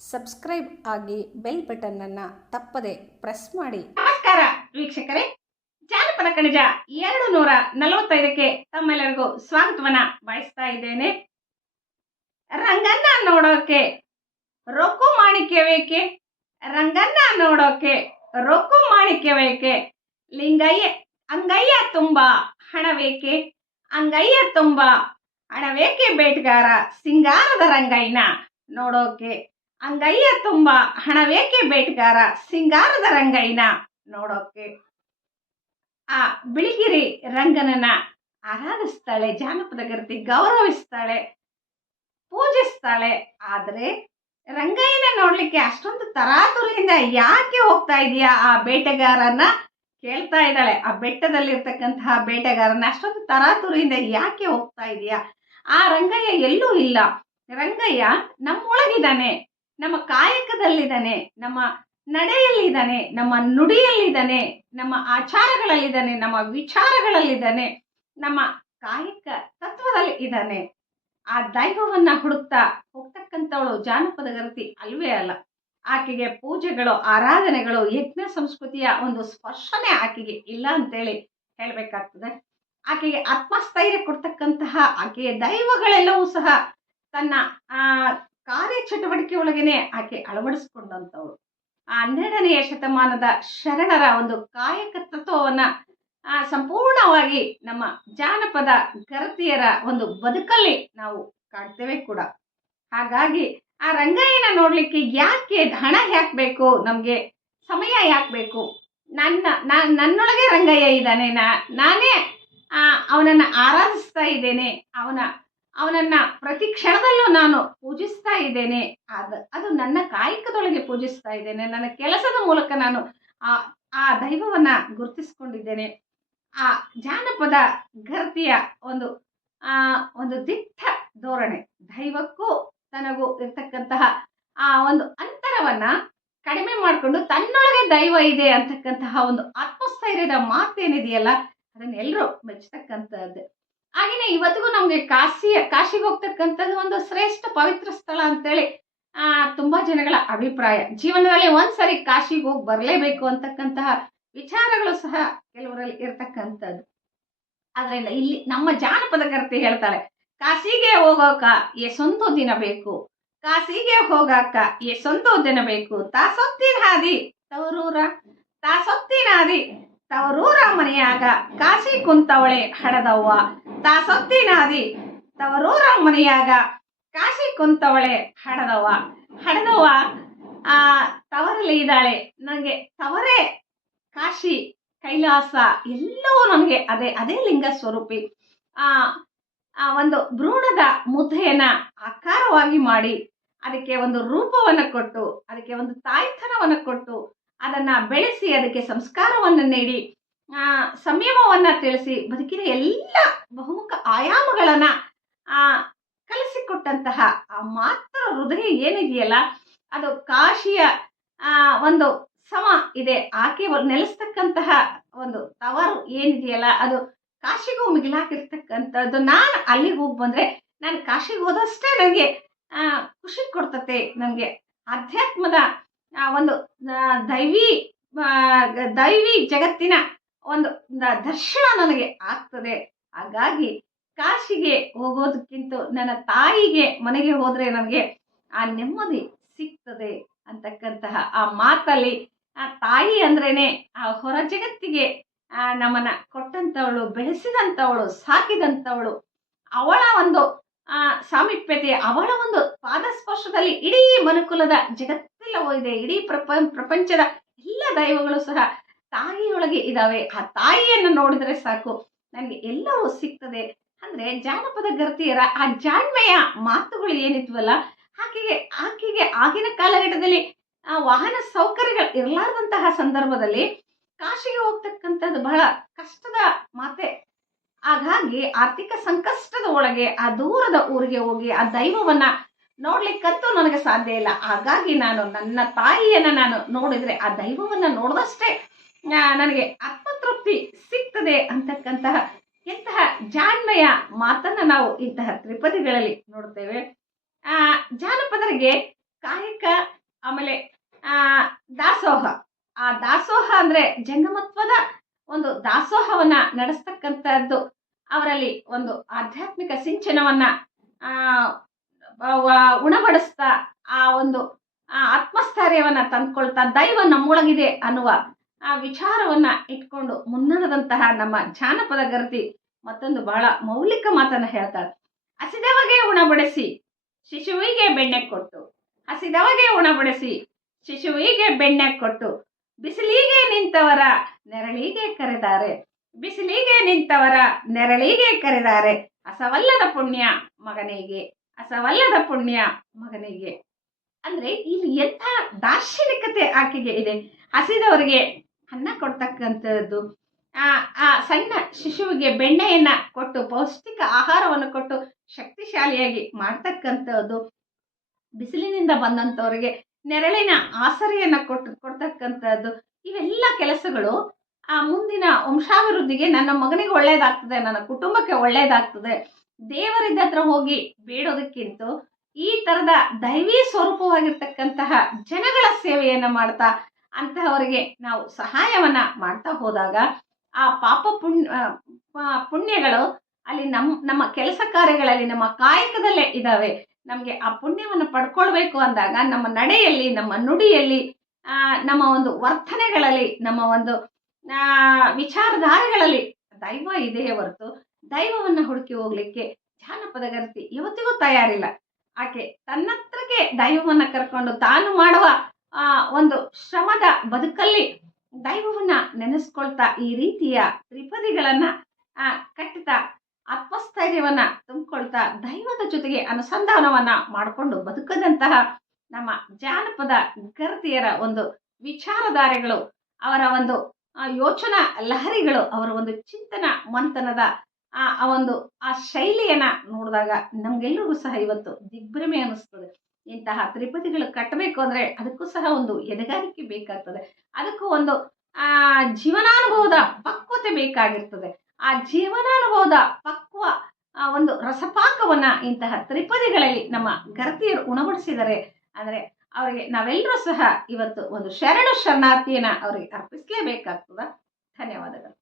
Subscribe ಆಗಿ bell ಬಟನ್ನನ್ನು ತಪ್ಪದೆ press ಮಾಡಿ. ನಮಸ್ಕಾರ ವೀಕ್ಷಕರೇ. ಜಾನಪದ ಕಣಜ ಎರಡು ನೂರ ನಲವತ್ತೈದಕ್ಕೆ ತಮ್ಮೆಲ್ಲರಿಗೂ ಸ್ವಾಗತವನ್ನ ಬಯಸ್ತಾ ಇದ್ದೇನೆ. ರಂಗನ್ನ ನೋಡೋಕೆ ರೊಕ್ಕು ಮಾಣಿಕ್ಯ ಬೇಕೆ ರಂಗನ್ನ ನೋಡೋಕೆ ರೊಕ್ಕು ಮಾಣಿಕ್ಯ ಬೇಕೆ ಲಿಂಗಯ್ಯ, ಅಂಗಯ್ಯ ತುಂಬಾ ಹಣ ಬೇಕೆ ಅಂಗಯ್ಯ ತುಂಬಾ ಹಣವೇಕೆ ಬೇಟಗಾರ ಸಿಂಗಾರದ ರಂಗಯ್ಯನ ನೋಡೋಕೆ? ಅಂಗಯ್ಯ ತುಂಬ ಹಣವೇಕೆ ಬೇಟಗಾರ? ಸಿಂಗಾರದ ರಂಗಯ್ಯನ ನೋಡೋಕೆ. ಆ ಬಿಳಿಗಿರಿ ರಂಗನನ್ನ ಆರಾಧಿಸ್ತಾಳೆ, ಜಾನಪದ ಗರ್ತಿ ಗೌರವಿಸ್ತಾಳೆ, ಪೂಜಿಸ್ತಾಳೆ. ಆದ್ರೆ ರಂಗಯ್ಯನ ನೋಡ್ಲಿಕ್ಕೆ ಅಷ್ಟೊಂದು ತರಾತುರಿಯಿಂದ ಯಾಕೆ ಹೋಗ್ತಾ ಇದೀಯಾ? ಆ ಬೇಟೆಗಾರನ ಕೇಳ್ತಾ ಇದ್ದಾಳೆ. ಆ ಬೆಟ್ಟದಲ್ಲಿರ್ತಕ್ಕಂತಹ ಬೇಟೆಗಾರನ ಅಷ್ಟೊಂದು ತರಾತುರಿಯಿಂದ ಯಾಕೆ ಹೋಗ್ತಾ ಇದೀಯಾ? ಆ ರಂಗಯ್ಯ ಎಲ್ಲೂ ಇಲ್ಲ. ರಂಗಯ್ಯ ನಮ್ಮೊಳಗಿದ್ದಾನೆ. ನಮ್ಮ ಕಾಯಕದಲ್ಲಿದ್ದಾನೆ, ನಮ್ಮ ನಡೆಯಲ್ಲಿದ್ದಾನೆ, ನಮ್ಮ ನುಡಿಯಲ್ಲಿದ್ದಾನೆ, ನಮ್ಮ ಆಚಾರಗಳಲ್ಲಿದ್ದಾನೆ, ನಮ್ಮ ವಿಚಾರಗಳಲ್ಲಿದ್ದಾನೆ, ನಮ್ಮ ಕಾಯಕ ತತ್ವದಲ್ಲಿ ಇದ್ದಾನೆ. ಆ ದೈವವನ್ನ ಹುಡುಕ್ತಾ ಹೋಗ್ತಕ್ಕಂಥವಳು ಜಾನಪದ ಗರತಿ ಅಲ್ವೇ ಅಲ್ಲ. ಆಕೆಗೆ ಪೂಜೆಗಳು, ಆರಾಧನೆಗಳು, ಯಜ್ಞ ಸಂಸ್ಕೃತಿಯ ಒಂದು ಸ್ಪರ್ಶನೆ ಆಕೆಗೆ ಇಲ್ಲ ಅಂತೇಳಿ ಹೇಳಬೇಕಾಗ್ತದೆ. ಆಕೆಗೆ ಆತ್ಮಸ್ಥೈರ್ಯ ಕೊಡ್ತಕ್ಕಂತಹ ಆಕೆಯ ದೈವಗಳೆಲ್ಲವೂ ಸಹ ತನ್ನ, ಆ ಕಾರ್ಯಚಟುವಟಿಕೆ ಒಳಗೇನೆ ಆಕೆ ಅಳವಡಿಸ್ಕೊಂಡಂಥವ್ರು ಆ ಹನ್ನೆರಡನೆಯ ಶತಮಾನದ ಶರಣರ ಒಂದು ಕಾಯಕ ತತ್ವವನ್ನು ಸಂಪೂರ್ಣವಾಗಿ ನಮ್ಮ ಜಾನಪದ ಗರತಿಯರ ಒಂದು ಬದುಕಲ್ಲಿ ನಾವು ಕಾಣ್ತೇವೆ ಕೂಡ. ಹಾಗಾಗಿ ಆ ರಂಗಯ್ಯನ ನೋಡಲಿಕ್ಕೆ ಯಾಕೆ ಹಣ ಯಾಕೆ ಬೇಕು? ನಮಗೆ ಸಮಯ ಯಾಕೆ ಬೇಕು? ನನ್ನ, ನಾ- ನನ್ನೊಳಗೆ ರಂಗಯ್ಯ ಇದ್ದಾನೆ ನಾನೇ ಅವನನ್ನ ಆರಾಧಿಸ್ತಾ ಇದ್ದೇನೆ, ಅವನ ಅವನನ್ನ ಪ್ರತಿ ಕ್ಷಣದಲ್ಲೂ ನಾನು ಪೂಜಿಸ್ತಾ ಇದ್ದೇನೆ. ಅದು ಅದು ನನ್ನ ಕಾಯಕದೊಳಗೆ ಪೂಜಿಸ್ತಾ ಇದ್ದೇನೆ. ನನ್ನ ಕೆಲಸದ ಮೂಲಕ ನಾನು ಆ ಆ ದೈವವನ್ನ ಗುರುತಿಸ್ಕೊಂಡಿದ್ದೇನೆ. ಆ ಜಾನಪದ ಗರ್ತಿಯ ಒಂದು, ಆ, ಒಂದು ದಿಟ್ಟ ಧೋರಣೆ. ದೈವಕ್ಕೂ ತನಗೂ ಇರ್ತಕ್ಕಂತಹ ಆ ಒಂದು ಅಂತರವನ್ನ ಕಡಿಮೆ ಮಾಡಿಕೊಂಡು ತನ್ನೊಳಗೆ ದೈವ ಇದೆ ಅಂತಕ್ಕಂತಹ ಒಂದು ಆತ್ಮಸ್ಥೈರ್ಯದ ಮಾತೇನಿದೆಯಲ್ಲ ಅದನ್ನೆಲ್ಲರೂ ಮೆಚ್ಚತಕ್ಕಂಥದ್ದು. ಹಾಗೆಯೇ ಇವತ್ತಿಗೂ ನಮಗೆ ಕಾಶಿ ಕಾಶಿಗೆ ಹೋಗ್ತಕ್ಕಂಥದ್ದು ಒಂದು ಶ್ರೇಷ್ಠ ಪವಿತ್ರ ಸ್ಥಳ ಅಂತೇಳಿ, ಆ, ತುಂಬಾ ಜನಗಳ ಅಭಿಪ್ರಾಯ. ಜೀವನದಲ್ಲಿ ಒಂದ್ಸರಿ ಕಾಶಿಗೆ ಹೋಗಿ ಬರಲೇಬೇಕು ಅಂತಕ್ಕಂತಹ ವಿಚಾರಗಳು ಸಹ ಕೆಲವರಲ್ಲಿ ಇರ್ತಕ್ಕಂಥದ್ದು. ಆದ್ರಿಂದ ಇಲ್ಲಿ ನಮ್ಮ ಜಾನಪದ ಕರ್ತಿ ಹೇಳ್ತಾಳೆ, ಕಾಶಿಗೆ ಹೋಗೋಕ ಎಷ್ಟೊಂದು ದಿನ ಬೇಕು, ಕಾಶಿಗೆ ಹೋಗಾಕ ಎಷ್ಟೊಂದು ದಿನ ಬೇಕು. ತಾಸೊತ್ತಿನ ಹಾದಿ ತವರೂರ ತಾಸೊತ್ತಿನ ಹಾದಿ ತವರೂರ ಮನೆಯಾಗ ಕಾಶಿ ಕುಂತವಳೆ ಹಡದವ್ವ ತಾಸೊತ್ತಿನಾದಿ ತವರೂರ ಮನೆಯಾಗ ಕಾಶಿ ಕುಂತವಳೆ ಹಡದವ್ವ ಹಡದವ್ವ ಆ, ತವರಲ್ಲಿ ಇದ್ದಾಳೆ. ನನಗೆ ತವರೇ ಕಾಶಿ, ಕೈಲಾಸ ಎಲ್ಲವೂ ನನಗೆ ಅದೇ ಅದೇ ಲಿಂಗ ಸ್ವರೂಪಿ. ಆ ಆ, ಒಂದು ಭ್ರೂಣದ ಮುದ್ದೆಯನ್ನ ಆಕಾರವಾಗಿ ಮಾಡಿ, ಅದಕ್ಕೆ ಒಂದು ರೂಪವನ್ನು ಕೊಟ್ಟು, ಅದಕ್ಕೆ ಒಂದು ತಾಯ್ತನವನ್ನು ಕೊಟ್ಟು ಅದನ್ನ ಬೆಳೆಸಿ ಅದಕ್ಕೆ ಸಂಸ್ಕಾರವನ್ನು ನೀಡಿ ಸಂಯಮವನ್ನ ತಿಳಿಸಿ, ಬದುಕಿನ ಎಲ್ಲ ಬಹುಮುಖ ಆಯಾಮಗಳನ್ನ ಕಲಿಸಿಕೊಟ್ಟಂತಹ ಆ ಮಾತ್ರ ಹೃದಯ ಏನಿದೆಯಲ್ಲ, ಅದು ಕಾಶಿಯ ಒಂದು ಸಮ ಇದೆ. ಆಕೆ ನೆಲೆಸ್ತಕ್ಕಂತಹ ಒಂದು ತವರು ಏನಿದೆಯಲ್ಲ, ಅದು ಕಾಶಿಗೂ ಮಿಗಿಲಾಗಿರ್ತಕ್ಕಂಥದ್ದು. ನಾನು ಅಲ್ಲಿಗೆ ಹೋಗಿ ಬಂದ್ರೆ, ನಾನು ಕಾಶಿಗೆ ಹೋದಷ್ಟೇ ನನಗೆ ಖುಷಿ ಕೊಡ್ತತೆ ನನಗೆ. ಅಧ್ಯಾತ್ಮದ ಆ ಒಂದು ದೈವಿ ದೈವಿ ಜಗತ್ತಿನ ಒಂದು ದರ್ಶನ ನನಗೆ ಆಗ್ತದೆ. ಹಾಗಾಗಿ ಕಾಶಿಗೆ ಹೋಗೋದಕ್ಕಿಂತ ನನ್ನ ತಾಯಿಗೆ ಮನೆಗೆ ಹೋದರೆ ನನಗೆ ಆ ನೆಮ್ಮದಿ ಸಿಗ್ತದೆ ಅಂತಕ್ಕಂತಹ ಆ ಮಾತಲ್ಲಿ, ಆ ತಾಯಿ ಅಂದ್ರೇನೆ ಆ ಹೊರ ಜಗತ್ತಿಗೆ ನಮ್ಮನ್ನ ಕೊಟ್ಟಂತವಳು ಬೆಳೆಸಿದಂಥವಳು ಸಾಕಿದಂಥವಳು ಅವಳ ಒಂದು, ಆ, ಸಾಮೀಪ್ಯತೆ, ಅವಳ ಒಂದು ಪಾದಸ್ಪರ್ಶದಲ್ಲಿ ಇಡೀ ಮನುಕುಲದ ಜಗತ್ತೆಲ್ಲವೂ ಇದೆ. ಇಡೀ ಪ್ರಪ, ಪ್ರಪಂಚದ ಎಲ್ಲ ದೈವಗಳು ಸಹ ತಾಯಿಯೊಳಗೆ ಇದ್ದಾವೆ ಆ ತಾಯಿಯನ್ನು ನೋಡಿದ್ರೆ ಸಾಕು. ನನಗೆ ಎಲ್ಲವೂ ಸಿಗ್ತದೆ. ಅಂದ್ರೆ ಜಾನಪದ ಗರ್ತಿಯರ ಆ ಜಾಣ್ಮೆಯ ಮಾತುಗಳು ಏನಿದ್ವಲ್ಲ, ಆಕೆಗೆ ಆಕೆಗೆ ಆಗಿನ ಕಾಲಘಟ್ಟದಲ್ಲಿ ಆ ವಾಹನ ಸೌಕರ್ಯಗಳು ಇರಲಾರ್ದಂತಹ ಸಂದರ್ಭದಲ್ಲಿ ಕಾಶಿಗೆ ಹೋಗ್ತಕ್ಕಂಥದ್ದು ಬಹಳ ಕಷ್ಟದ ಮಾತೆ. ಹಾಗಾಗಿ ಆರ್ಥಿಕ ಸಂಕಷ್ಟದ ಒಳಗೆ, ಆ ದೂರದ ಊರಿಗೆ ಹೋಗಿ ಆ ದೈವವನ್ನ ನೋಡ್ಲಿಕ್ಕಂತೂ ನನಗೆ ಸಾಧ್ಯ ಇಲ್ಲ. ಹಾಗಾಗಿ ನಾನು ನನ್ನ ತಾಯಿಯನ್ನ ನಾನು ನೋಡಿದ್ರೆ ಆ ದೈವವನ್ನ ನೋಡಿದಷ್ಟೇ ನನಗೆ ಆತ್ಮತೃಪ್ತಿ ಸಿಗ್ತದೆ ಅಂತಕ್ಕಂತಹ ಇಂತಹ ಜಾಣ್ಮೆಯ ಮಾತನ್ನ ನಾವು ಇಂತಹ ತ್ರಿಪದಿಗಳಲ್ಲಿ ನೋಡ್ತೇವೆ ಆ ಜಾನಪದರಿಗೆ ಕಾಯಕ ಆಮೇಲೆ ಆ, ದಾಸೋಹ. ಆ ದಾಸೋಹ ಅಂದ್ರೆ ಜಂಗಮತ್ವದ ಒಂದು ದಾಸೋಹವನ್ನ ನಡೆಸ್ತಕ್ಕಂಥದ್ದು. ಅವರಲ್ಲಿ ಒಂದು ಆಧ್ಯಾತ್ಮಿಕ ಸಿಂಚನವನ್ನ ಉಣಬಡಿಸ್ತಾ ಆ ಒಂದು, ಆ ಆತ್ಮಸ್ಥೈರ್ಯವನ್ನ ತಂದ್ಕೊಳ್ತಾ ದೈವ ನಮ್ಮೊಳಗಿದೆ ಅನ್ನುವ ಆ ವಿಚಾರವನ್ನ ಇಟ್ಕೊಂಡು ಮುನ್ನಡೆದಂತಹ ನಮ್ಮ ಜಾನಪದ ಗರ್ತಿ ಮತ್ತೊಂದು ಬಹಳ ಮೌಲಿಕ ಮಾತನ್ನ ಹೇಳ್ತಾಳೆ. ಹಸಿದವಗೆ ಉಣಬಡಿಸಿ ಶಿಶುವಿಗೆ ಬೆಣ್ಣೆ ಕೊಟ್ಟು, ಹಸಿದವಗೆ ಉಣಬಡಿಸಿ ಶಿಶುವಿಗೆ ಬೆಣ್ಣೆ ಕೊಟ್ಟು, ಬಿಸಿಲಿಗೆ ನಿಂತವರ ನೆರಳಿಗೆ ಕರೆದಾರೆ, ಬಿಸಿಲಿಗೆ ನಿಂತವರ ನೆರಳಿಗೆ ಕರೆದಾರೆ ಅಸವಲ್ಲದ ಪುಣ್ಯ ಮಗನಿಗೆ ಅಸವಲ್ಲದ ಪುಣ್ಯ ಮಗನಿಗೆ. ಅಂದ್ರೆ ಇಲ್ಲಿ ಎಂಥ ದಾರ್ಶನಿಕತೆ ಆಕೆಗೆ ಇದೆ. ಹಸಿದವರಿಗೆ ಅನ್ನ ಕೊಡ್ತಕ್ಕಂಥದ್ದು. ಆ ಆ ಸಣ್ಣ ಶಿಶುವಿಗೆ ಬೆಣ್ಣೆಯನ್ನ ಕೊಟ್ಟು, ಪೌಷ್ಟಿಕ ಆಹಾರವನ್ನು ಕೊಟ್ಟು, ಶಕ್ತಿಶಾಲಿಯಾಗಿ ಮಾಡ್ತಕ್ಕಂಥದ್ದು. ಬಿಸಿಲಿನಿಂದ ಬಂದಂಥವ್ರಿಗೆ ನೆರಳಿನ ಆಸರೆಯನ್ನ ಕೊಟ್ಟು ಕೊಡ್ತಕ್ಕಂಥದ್ದು. ಇವೆಲ್ಲ ಕೆಲಸಗಳು ಆ ಮುಂದಿನ ವಂಶಾಭಿವೃದ್ಧಿಗೆ ನನ್ನ ಮಗನಿಗೆ ಒಳ್ಳೇದಾಗ್ತದೆ, ನನ್ನ ಕುಟುಂಬಕ್ಕೆ ಒಳ್ಳೇದಾಗ್ತದೆ. ದೇವರಿದ್ದ ಹತ್ರ ಹೋಗಿ ಬೇಡೋದಕ್ಕಿಂತ ಈ ತರದ ದೈವಿ ಸ್ವರೂಪವಾಗಿರ್ತಕ್ಕಂತಹ ಜನಗಳ ಸೇವೆಯನ್ನ ಮಾಡ್ತಾ ಅಂತಹವರಿಗೆ ನಾವು ಸಹಾಯವನ್ನ ಮಾಡ್ತಾ ಹೋದಾಗ ಆ ಪಾಪ ಪುಣ್ಯ ಪುಣ್ಯಗಳು ಅಲ್ಲಿ ನಮ್, ನಮ್ಮ ಕೆಲಸ ಕಾರ್ಯಗಳಲ್ಲಿ ನಮ್ಮ ಕಾಯಕದಲ್ಲೇ ಇದಾವೆ. ನಮಗೆ ಆ ಪುಣ್ಯವನ್ನು ಪಡ್ಕೊಳ್ಬೇಕು ಅಂದಾಗ ನಮ್ಮ ನಡೆಯಲ್ಲಿ, ನಮ್ಮ ನುಡಿಯಲ್ಲಿ ನಮ್ಮ ಒಂದು ವರ್ತನೆಗಳಲ್ಲಿ, ನಮ್ಮ ಒಂದು ವಿಚಾರಧಾರೆಗಳಲ್ಲಿ ದೈವ ಇದೆಯೇ ಹೊರತು ದೈವವನ್ನ ಹುಡುಕಿ ಹೋಗ್ಲಿಕ್ಕೆ ಜಾನಪದ ಗರ್ತಿ ಇವತ್ತಿಗೂ ತಯಾರಿಲ್ಲ. ಆಕೆ ತನ್ನತ್ರಕ್ಕೆ ದೈವವನ್ನ ಕರ್ಕೊಂಡು ತಾನು ಮಾಡುವ, ಆ, ಒಂದು ಶ್ರಮದ ಬದುಕಲ್ಲಿ ದೈವವನ್ನ ನೆನೆಸ್ಕೊಳ್ತಾ ಈ ರೀತಿಯ ತ್ರಿಪದಿಗಳನ್ನ ಕಟ್ಟುತ್ತಾ ಆತ್ಮಸ್ಥೈರ್ಯವನ್ನ ತುಂಬಿಕೊಳ್ತಾ ದೈವದ ಜೊತೆಗೆ ಅನುಸಂಧಾನವನ್ನ ಮಾಡಿಕೊಂಡು ಬದುಕದಂತಹ ನಮ್ಮ ಜಾನಪದ ಗರ್ತಿಯರ ಒಂದು ವಿಚಾರಧಾರೆಗಳು, ಅವರ ಒಂದು ಯೋಚನಾ ಲಹರಿಗಳು, ಅವರ ಒಂದು ಚಿಂತನ ಮಂಥನದ ಆ ಒಂದು, ಆ ಶೈಲಿಯನ್ನ ನೋಡಿದಾಗ ನಮ್ಗೆಲ್ರಿಗೂ ಸಹ ಇವತ್ತು ದಿಗ್ಭ್ರಮೆ ಅನಿಸ್ತದೆ. ಇಂತಹ ತ್ರಿಪದಿಗಳು ಕಟ್ಟಬೇಕು ಅಂದ್ರೆ ಅದಕ್ಕೂ ಸಹ ಒಂದು ಎದೆಗಾರಿಕೆ ಬೇಕಾಗ್ತದೆ. ಅದಕ್ಕೂ ಒಂದು, ಆ, ಜೀವನಾನುಭವದ ಪಕ್ವತೆ ಬೇಕಾಗಿರ್ತದೆ. ಆ ಜೀವನಾನುಭವದ ಪಕ್ವ, ಆ, ಒಂದು ರಸಪಾಕವನ್ನ ಇಂತಹ ತ್ರಿಪದಿಗಳಲ್ಲಿ ನಮ್ಮ ಗರ್ತಿಯರು ಉಣಬಡಿಸಿದರೆ ಅಂದ್ರೆ ಅವರಿಗೆ ನಾವೆಲ್ಲರೂ ಸಹ ಇವತ್ತು ಒಂದು ಶರಣ ಶರಣಾರ್ಥಿಯನ್ನ ಅವರಿಗೆ ಅರ್ಪಿಸಲೇಬೇಕಾಗ್ತದ. ಧನ್ಯವಾದಗಳು.